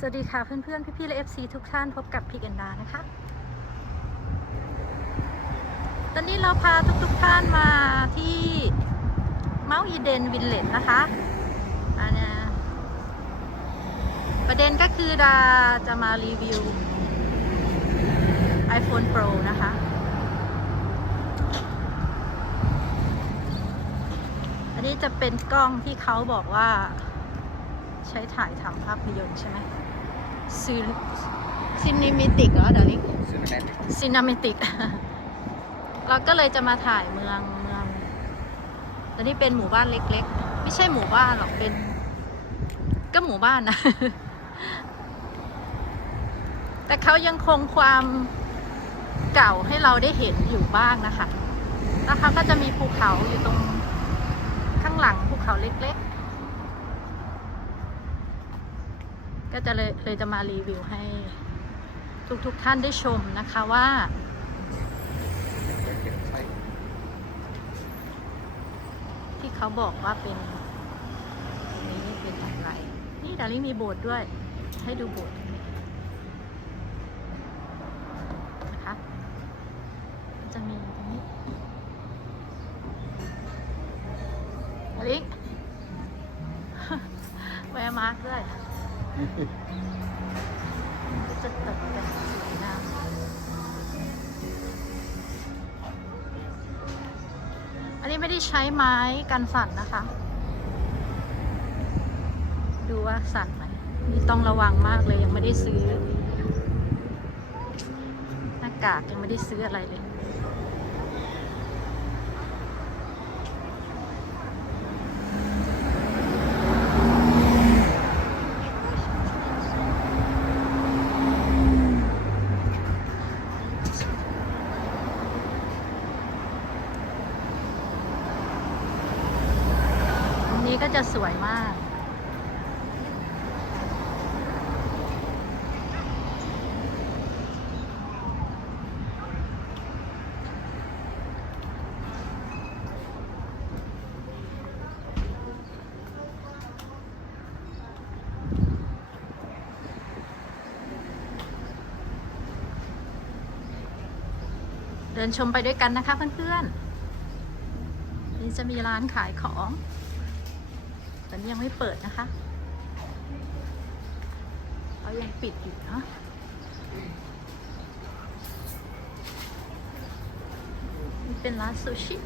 สวัสดีค่ะเพื่อนๆ พี่ๆ และ FC ทุกท่านพบกับพีกันดานะคะ ตอนนี้เราพาทุกๆท่านมาที่เมาส์อีเดนวินเลจนะคะอันนี้ประเด็นก็คือดาจะมารีวิว iPhone Pro นะคะ อันนี้จะเป็นกล้องที่เขาบอกว่าใช้ถ่ายทำภาพยนตร์ใช่ไหม ซีซินิมิติกเหรอเดี๋ยวนี้ซินามิติก เราก็เลยจะมาถ่ายเมืองเมืองแต่นี่เป็นหมู่บ้านเล็ก ๆ ไม่ใช่หมู่บ้านหรอกเป็น ก็หมู่บ้านนะ แต่เขายังคงความเก่าให้เราได้เห็นอยู่บ้างนะคะ แล้วเขาก็จะมีภูเขาอยู่ตรงข้างหลังภูเขาเล็ก ๆ ก็จะเลยเลยจะมารีวิวให้ทุกๆทท่านได้ชมนะคะว่า ที่เขาบอกว่าเป็นตรงนี้เป็นอะไร นี่ดาริ่งมีโบสถ์ด้วย ให้ดูโบสถ์นะคะจะมีตรงนี้ดาริ่แวร์มาร์กด้วย จะตกแต่งสวยงามอันนี้ไม่ได้ใช้ไม้กันสั่นนะคะ ดูว่าสั่นไหมนี่ต้องระวังมากเลยยังไม่ได้ซื้อ หน้ากากยังไม่ได้ซื้ออะไรเลย อันนี้ก็จะสวยมาก เดินชมไปด้วยกันนะคะเพื่อนๆ นี่จะมีร้านขายของ แต่นี่ยังไม่เปิดนะคะเขายังปิดอยู่นะนี่เป็นร้านซูชิ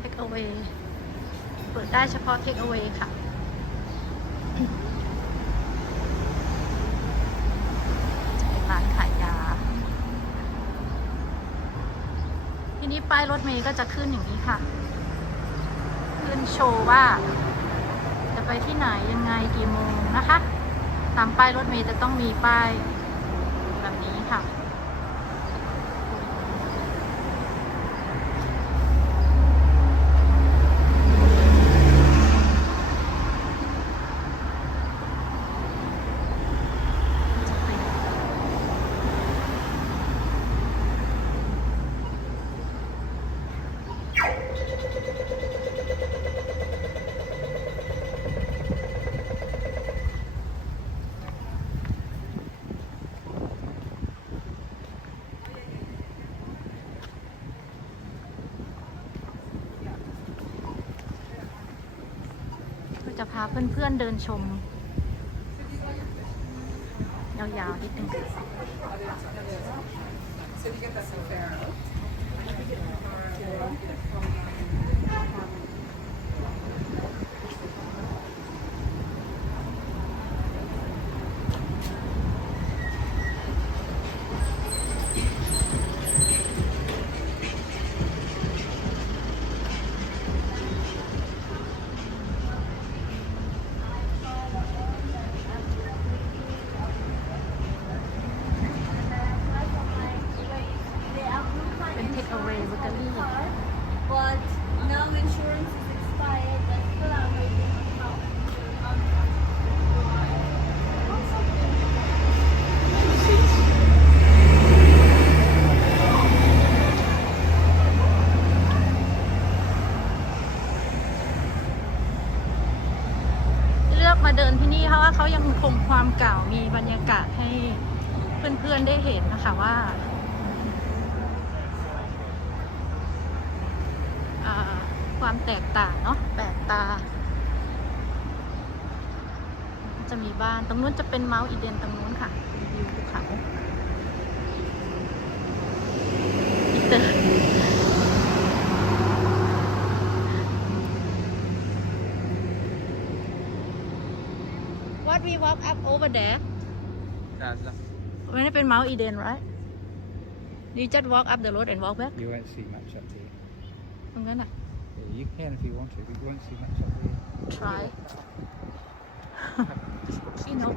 Take away เปิดได้เฉพาะ Take away ค่ะเป็นร้านขายยา ทีนี้ ป้ายรถเมย์ก็จะขึ้นอย่างนี้ค่ะ ขึ้นโชว์ว่า จะไปที่ไหนยังไงกี่โมงนะคะ ตามป้ายรถเมย์จะต้องมีป้ายแบบนี้ค่ะ จะเป็นก็จะพา เพื่อนๆเดินชม ยาวๆนิดนึงค่ะ new car, but now insurance is expired. That's what I'm waiting on how. Um, what's up? เลือกมาเดินที่นี่เพราะว่าเขายังคงความเก่ามีบรรยากาศให้เพื่อนๆได้เห็นนะคะว่า แตกต่างเนาะแปลกตา จะมีบ้านตรงนู้นจะเป็นเมาส์อีเดนตรงนู้นค่ะวิวภูเขาอีเตอร์ What we walk up over there That's the, when it been Mount Eden right you just walk up the road and walk back you won't see much up there. ตรงนั้นอะ Yeah, you can if you want to, but you won't see much up there. try you know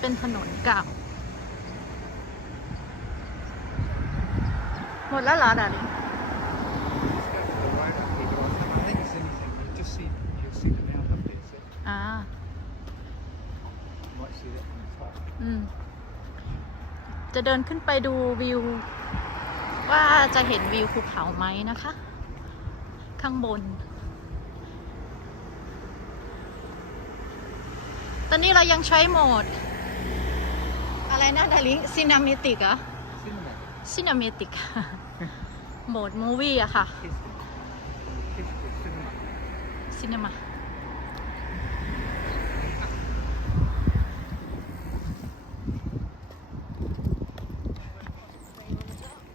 เป็นถนนเก่า หมดแล้วหรอดาริอ่จะเดินขึ้นไปดูวิว ว่าจะเห็นวิวภูเขาไหมนะคะ ข้างบน ตอนนี้เรายังใช้โหมด อะไรนะดาริซีนามิติกอะ Cinema. ซีนามิติกโหมดมูวี่อะค่ะ Kiss it. Kiss it, cinema. ซีน e มา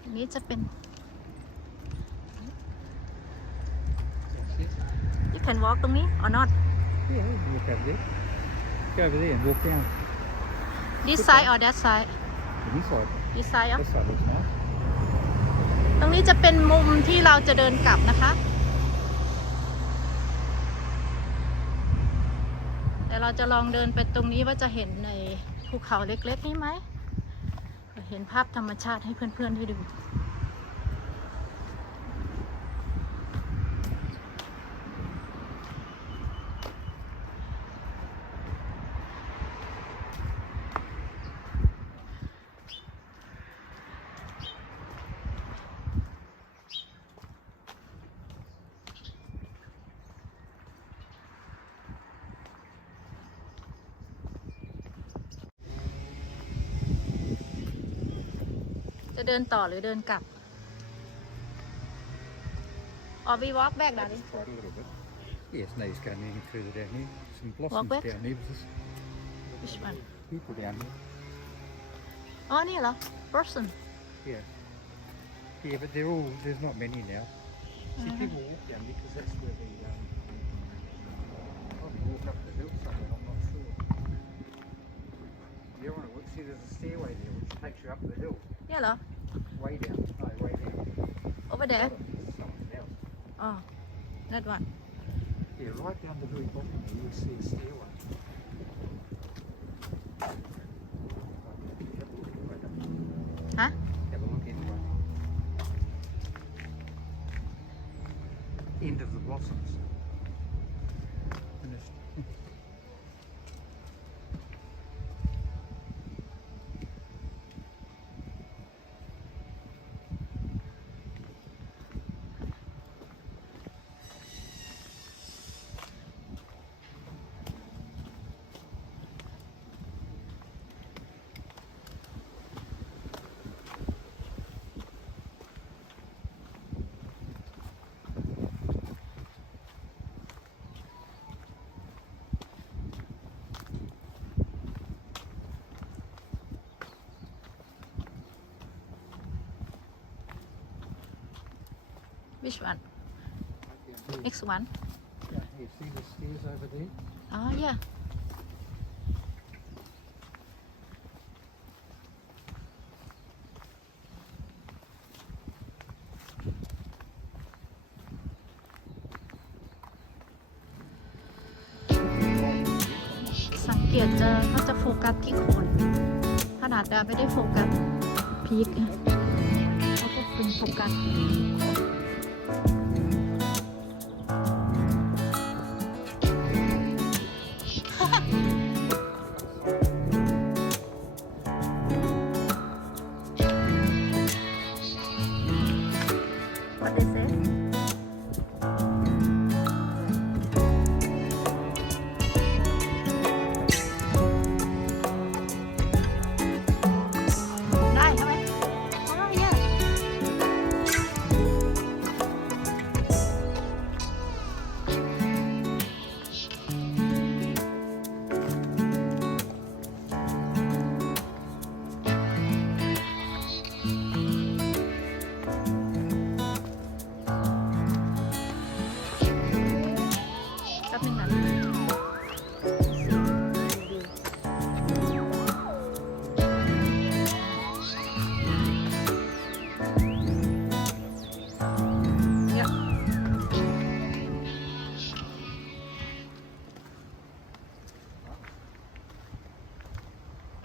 อันนี้จะเป็น That's it. you can walk ตรงนี้ or not Yeah, you can walk over there. Go over there and walk down. This side or that side And this side. this side อะ This side looks nice. ตรงนี้จะเป็นมุมที่เราจะเดินกลับนะคะ แต่เราจะลองเดินไปตรงนี้ว่าจะเห็นในภูเขาเล็กๆนี้ไหม เห็นภาพธรรมชาติให้เพื่อนๆได้ดู จะเดินต่อหรือเดินกลับ or we walk back ดาริ Just quite a little bit. Yes, no, he's going any further down here. Some Walk blossoms back? down there. There's which one people down here. อ๋อนี่เหรอ person Yeah. Yeah, but they're all, there's not many now. See, Mhm. people walk down because that's where the, um, probably walk up the hill somewhere, I'm not sure. You don't want to walk, see, there's a stairway there which takes you up the hill, เนี่ยเหรอ way down, no, way down. over there Something else. อ๋อ that one Yeah, right down the very bottom there, you'll see a stairway. Have a look anyway, don't you? ฮะ Have a look anyway. End of the blossoms. Finished. Which one Yeah, next one you see the stairs over there? อ๋อ yeah สังเกตจะเขาจะโฟกัสที่คนนาดจะไม่ได้โฟกัสพีคนะเขาก็คุมโฟกัส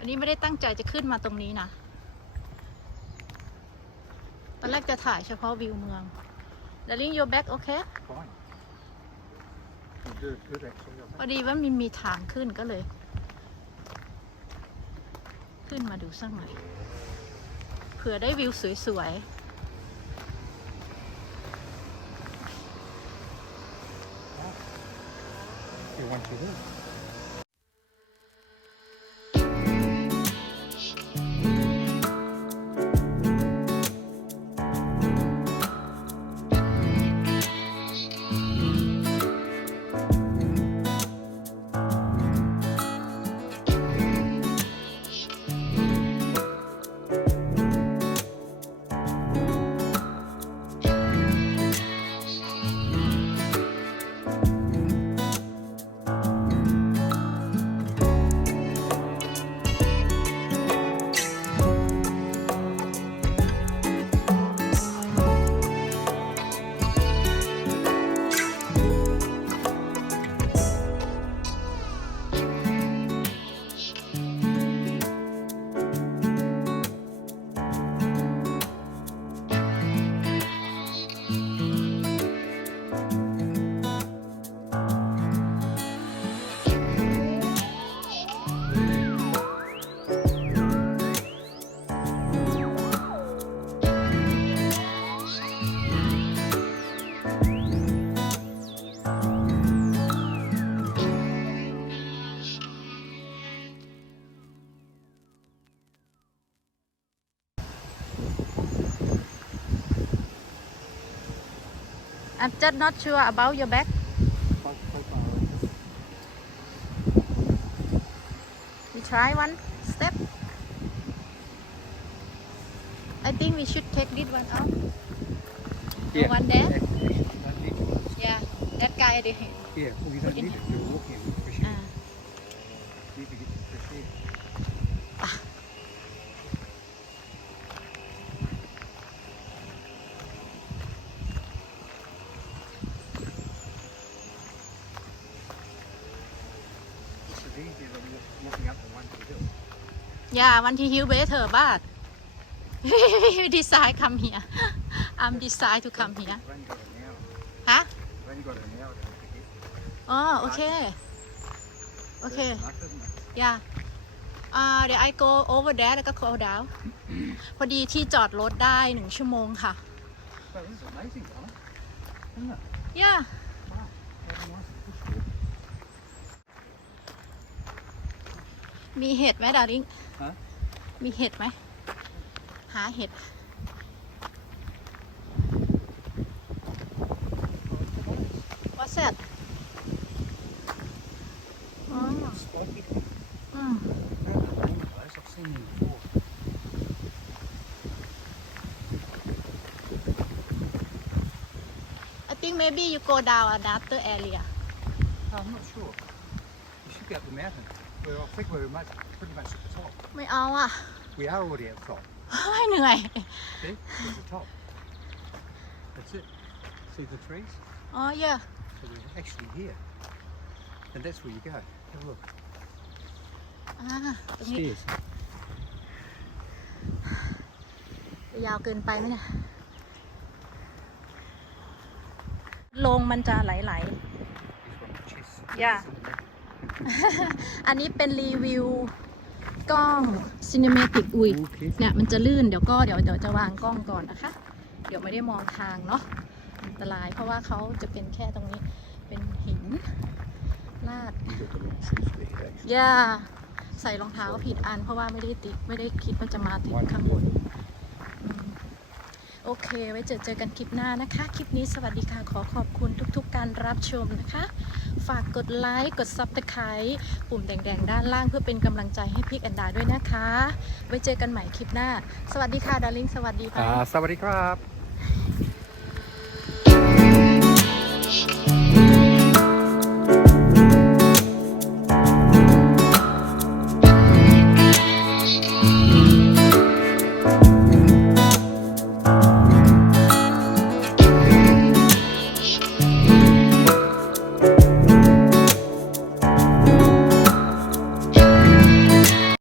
นนี้ไม่ได้ตั้งใจจะขึ้นมาตรงนี้นะ ตอนแรกจะถ่ายเฉพาะวิวเมือง Darling your back okay Fine. I'll do it good actually. I พ think. อดีว่ามันมีทางขึ้นก็เลย ขึ้นมาดูสักหน่อยเผื่อได้วิวสวย You want to do? I'm just not sure about your back Quite, quite far away. we try one step I think we should take this one out The one there? Yeah, you don't need to. yeah that guy there Yeah, well, you don't in need it. You're walking with fresh air. อ่า You need to get fresh air. This is easier than walk- walking up the one to the hill. Yeah, one to hill better, but we decide come here. I'm decide to come here. I've only got an hour. ฮะ I've only got an hour to get. อ๋อโอเคโอเค Enough, isn't it? อย่าอ่าเดี๋ยว I go over there แล้วก็ go down พอดีที่จอดรถได้หนึ่งชั่วโมงค่ะ Well, this is amazing, Donna. Isn't it? ย่า Wow. How nice and peaceful. มีเห็ดไหมดาริงฮะ มีเห็ดไหม หาเห็ด What's that อ๋อ Spiky. อืม Those I've seen them before. I think maybe you go down another area No, I'm not sure. You should be up the mountain. Well, I think we're much, pretty much at the top. ไม่เอาอ่ะ We are already at the top. ไม่เหนื่อย See? There's the top. That's it. See the trees? อ๋อ yeah So we're actually here. And that's where you go. Have a look. อ่าตรงนี้ Stairs. จะยาวเกินไปไหมเนี่ย ลงมันจะไหล This one, cheese. Yeah. ๆ อันนี้เป็นรีวิวกล้อง Cinematic อุ้ย Okay. เนี่ยมันจะลื่นเดี๋ยวก็เดี๋ยวเดี๋ยวจะวางกล้องก่อนนะคะ เดี๋ยวไม่ได้มองทางเนาะอันตรายเพราะว่าเขาจะเป็นแค่ตรงนี้เป็นหินลาดอย่าใส่รองเท้าผิดอันเพราะว่าไม่ได้ติดไม่ได้คิดว่าจะมาติดข้างบนอืมโอเค ไว้เจอเจอกันคลิปหน้านะคะ คลิปนี้สวัสดีค่ะ ขอขอบคุณทุกๆการรับชมนะคะ ฝากกดไลค์ กด Subscribe ปุ่มแดงๆ ด้านล่างเพื่อเป็นกำลังใจให้พิกแอนดาด้วยนะคะ ไว้เจอกันใหม่คลิปหน้า สวัสดีค่ะดาริงสวัสดีค่ะสวัสดีครับ